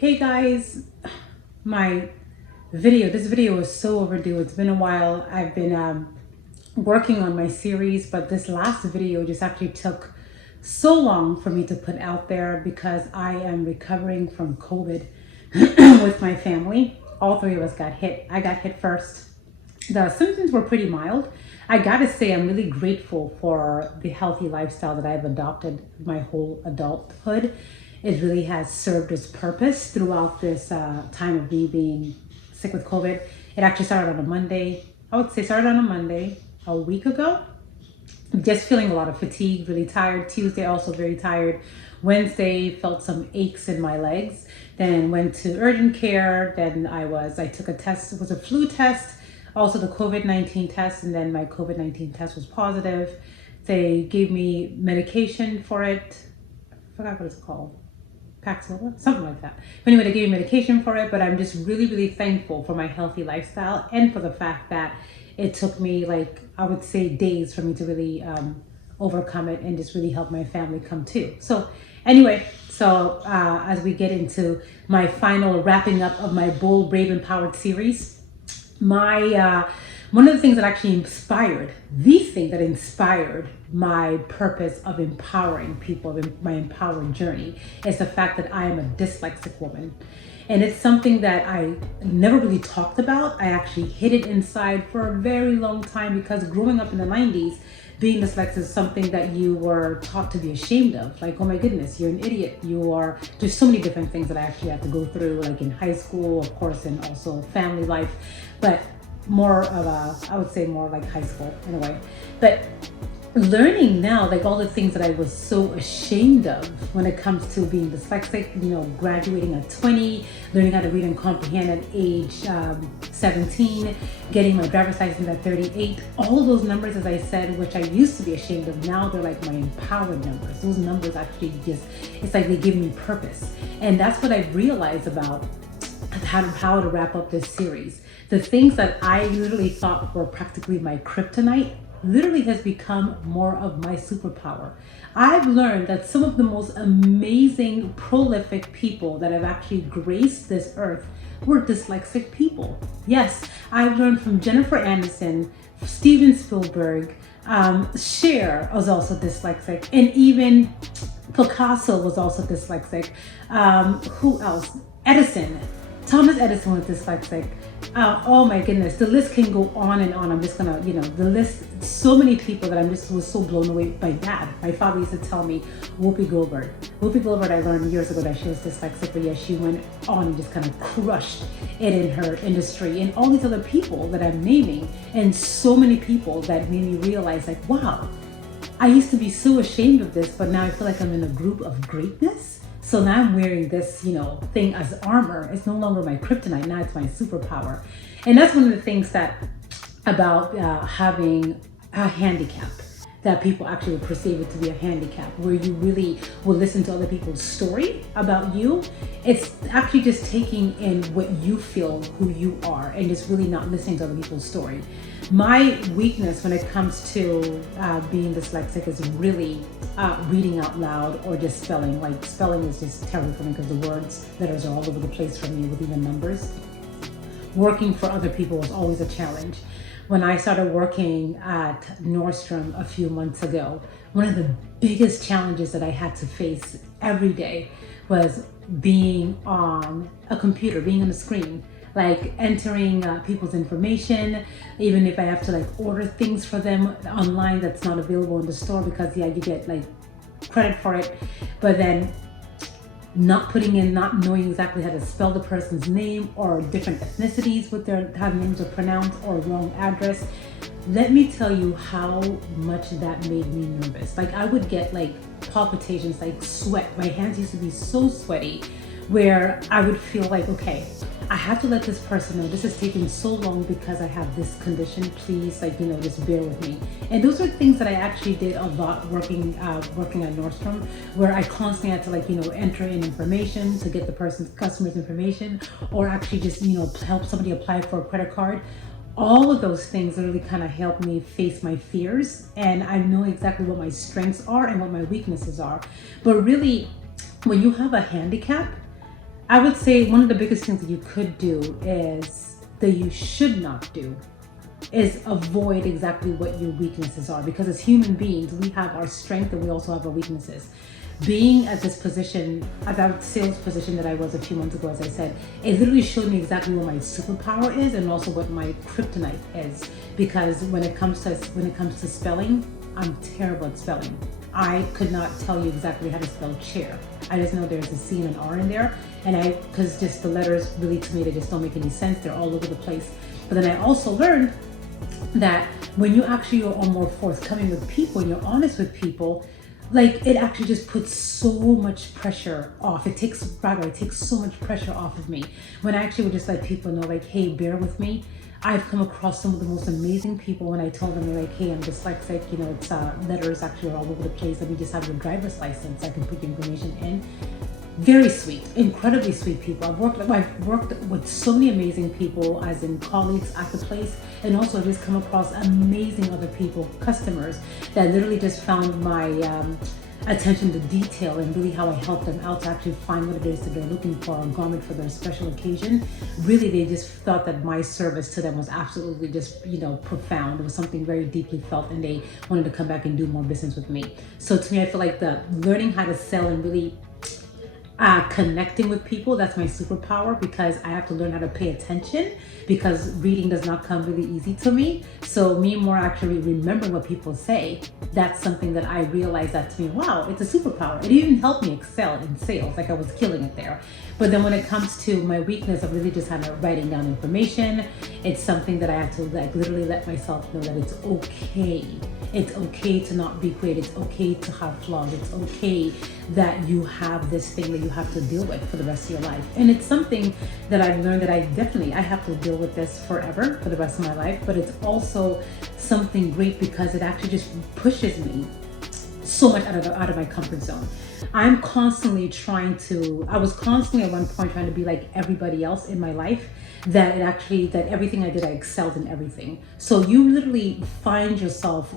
Hey guys, this video is so overdue. It's been a while. I've been working on my series, but this last video just actually took so long for me to put out there because I am recovering from COVID with my family. All three of us got hit. I got hit first. The symptoms were pretty mild. I gotta say, I'm really grateful for the healthy lifestyle that I've adopted my whole adulthood. It really has served its purpose throughout this time of me being sick with COVID. It actually started on a Monday. I would say started on a Monday a week ago. Just feeling a lot of fatigue, really tired. Tuesday also very tired. Wednesday felt some aches in my legs. Then went to urgent care. Then I took a test. It was a flu test, also the COVID-19 test, and then my COVID-19 test was positive. They gave me medication for it. I forgot what it's called. Paxlovid, something like that. But anyway, they gave me medication for it, but I'm just really, really thankful for my healthy lifestyle and for the fact that it took me, like, I would say days for me to really overcome it and just really help my family come to. So anyway, as we get into my final wrapping up of my Bold, Brave, Empowered series, one of the things that actually inspired my purpose of empowering people, my empowered journey, is the fact that I am a dyslexic woman. And it's something that I never really talked about. I actually hid it inside for a very long time because growing up in the 90s, being dyslexic is something that you were taught to be ashamed of. Like, oh my goodness, you're an idiot. There's so many different things that I actually had to go through, like in high school, of course, and also family life. But I would say more like high school in a way. But learning now, like all the things that I was so ashamed of when it comes to being dyslexic, graduating at 20, learning how to read and comprehend at age 17, getting my driver's license at 38, all of those numbers, as I said, which I used to be ashamed of, now they're like my empowered numbers. Those numbers actually it's like they give me purpose. And that's what I've realized about how to wrap up this series. The things that I literally thought were practically my kryptonite literally has become more of my superpower. I've learned that some of the most amazing, prolific people that have actually graced this earth were dyslexic people. Yes, I've learned from Jennifer Aniston, Steven Spielberg, Cher was also dyslexic, and even Picasso was also dyslexic. Who else? Thomas Edison was dyslexic. Oh my goodness, the list can go on and on. I'm just gonna, the list, so many people that was so blown away by that. My father used to tell me, Whoopi Goldberg, I learned years ago that she was dyslexic, but yes, she went on and just kind of crushed it in her industry. And all these other people that I'm naming, and so many people that made me realize, like, wow, I used to be so ashamed of this, but now I feel like I'm in a group of greatness. So now I'm wearing this, thing as armor. It's no longer my kryptonite. Now it's my superpower. And that's one of the things about having a handicap, that people actually would perceive it to be a handicap, where you really will listen to other people's story about you. It's actually just taking in what you feel, who you are, and just really not listening to other people's story. My weakness when it comes to being dyslexic is really reading out loud or just spelling. Like, spelling is just terrible for me because the letters are all over the place for me with even numbers. Working for other people was always a challenge. When I started working at Nordstrom a few months ago, one of the biggest challenges that I had to face every day was being on a computer, being on a screen, like entering people's information, even if I have to order things for them online that's not available in the store, because you get credit for it, but then not knowing exactly how to spell the person's name, or different ethnicities with how names are pronounced, or wrong address. Let me tell you how much that made me nervous. I would get palpitations, sweat. My hands used to be so sweaty, where I would feel like, okay, I have to let this person know this is taking so long because I have this condition. Please, just bear with me. And those are things that I actually did a lot working at Nordstrom, where I constantly had to enter in information to get the customer's information, or actually just help somebody apply for a credit card. All of those things really kind of helped me face my fears, and I know exactly what my strengths are and what my weaknesses are. But really, when you have a handicap, I would say one of the biggest things that you could do is that you should not do is avoid exactly what your weaknesses are, because as human beings, we have our strength and we also have our weaknesses. Being at this position, at that sales position that I was a few months ago, as I said, it literally showed me exactly what my superpower is and also what my kryptonite is. Because when it comes to spelling, I'm terrible at spelling. I could not tell you exactly how to spell chair. I just know there's a C and an R in there, and because just the letters really, to me, they just don't make any sense. They're all over the place. But then I also learned that when you actually are more forthcoming with people and you're honest with people, like, it actually just puts so much pressure off. It takes so much pressure off of me when I actually would just let people know, like, hey, bear with me. I've come across some of the most amazing people when I told them, like, hey, I'm dyslexic, it's letters actually are all over the place. Let me just have your driver's license. I can put your information in. Very sweet, incredibly sweet people. I've worked with so many amazing people, as in colleagues at the place, and also I've just come across amazing other people, customers, that literally just found my attention to detail and really how I helped them out to actually find what it is that they're looking for, a garment for their special occasion. Really, they just thought that my service to them was absolutely just, profound. It was something very deeply felt, and they wanted to come back and do more business with me. So to me, I feel like the learning how to sell and really connecting with people, that's my superpower, because I have to learn how to pay attention, because reading does not come really easy to me. So me more actually remembering what people say, that's something that I realized that to me, wow, it's a superpower. It even helped me excel in sales, like I was killing it there. But then when it comes to my weakness of really just kind of writing down information, it's something that I have to literally let myself know that it's okay. It's okay to not be great. It's okay to have flaws. It's okay that you have this thing that you have to deal with for the rest of your life. And it's something that I've learned that I have to deal with this forever, for the rest of my life. But it's also something great because it actually just pushes me so much out of my comfort zone. I was constantly at one point trying to be like everybody else in my life, that everything I did, I excelled in everything. So you literally find yourself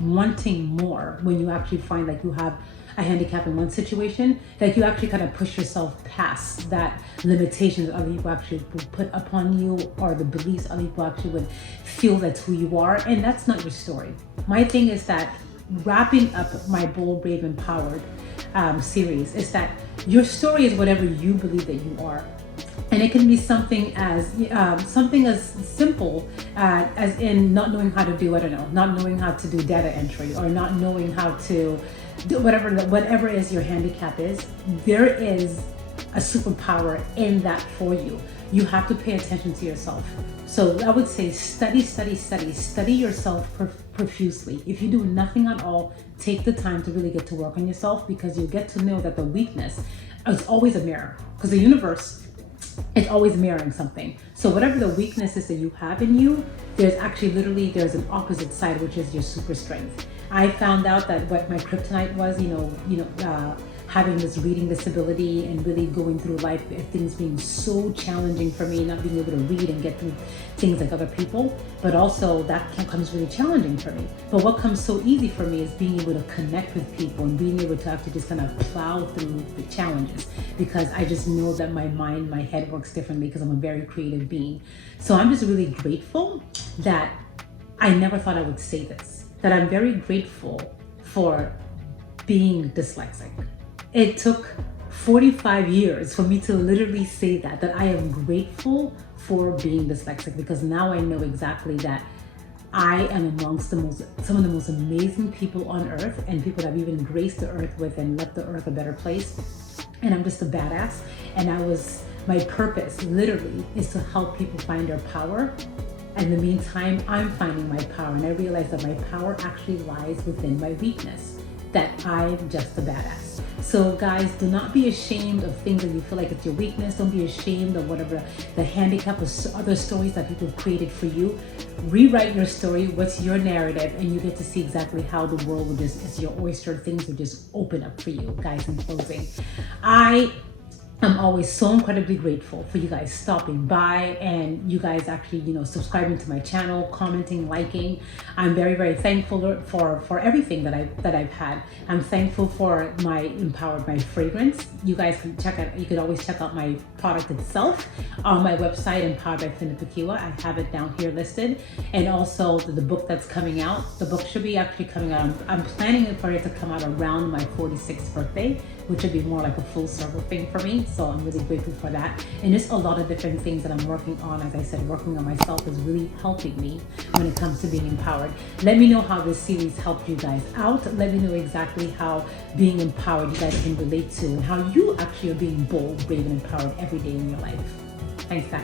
wanting more when you actually find like you have a handicap in one situation, that you actually kind of push yourself past that limitation that other people actually would put upon you, or the beliefs other people actually would feel that's who you are, and that's not your story. My thing is that wrapping up my Bold, Brave, Empowered series is that your story is whatever you believe that you are. And it can be something as simple as in not knowing how to do, not knowing how to do data entry, or not knowing how to do whatever is your handicap is. There is a superpower in that for you. You have to pay attention to yourself. So I would say study yourself profusely. If you do nothing at all, take the time to really get to work on yourself, because you get to know that the weakness is always a mirror, because the universe is always mirroring something. So whatever the weakness is that you have in you, there's an opposite side, which is your super strength. I found out that what my kryptonite was, having this reading disability and really going through life, things being so challenging for me, not being able to read and get through things like other people, but also that comes really challenging for me. But what comes so easy for me is being able to connect with people and being able to actually just kind of plow through the challenges, because I just know that my head works differently, because I'm a very creative being. So I'm just really grateful that I never thought I would say this, that I'm very grateful for being dyslexic. It took 45 years for me to literally say that I am grateful for being dyslexic, because now I know exactly that I am amongst some of the most amazing people on earth, and people that I've even graced the earth with and left the earth a better place. And I'm just a badass. And my purpose literally is to help people find their power. In the meantime, I'm finding my power, and I realize that my power actually lies within my weakness, that I'm just a badass. So guys, do not be ashamed of things that you feel like it's your weakness. Don't be ashamed of whatever the handicap or other stories that people have created for you. Rewrite your story. What's your narrative? And you get to see exactly how the world will it's your oyster. Things will just open up for you. Guys, in closing, I I'm always so incredibly grateful for you guys stopping by and you guys actually, subscribing to my channel, commenting, liking. I'm very, very thankful for everything that I've had. I'm thankful for my Empowered My fragrance. You guys can check out, you could always check out my product itself on my website, Empowered by Finda. I have it down here listed. And also the book that's coming out. The book should be actually coming out. I'm planning for it to come out around my 46th birthday, which would be more like a full circle thing for me. So I'm really grateful for that. And just a lot of different things that I'm working on. As I said, working on myself is really helping me when it comes to being empowered. Let me know how this series helped you guys out. Let me know exactly how being empowered you guys can relate to and how you actually are being bold, brave, and empowered every day in your life. Thanks, guys.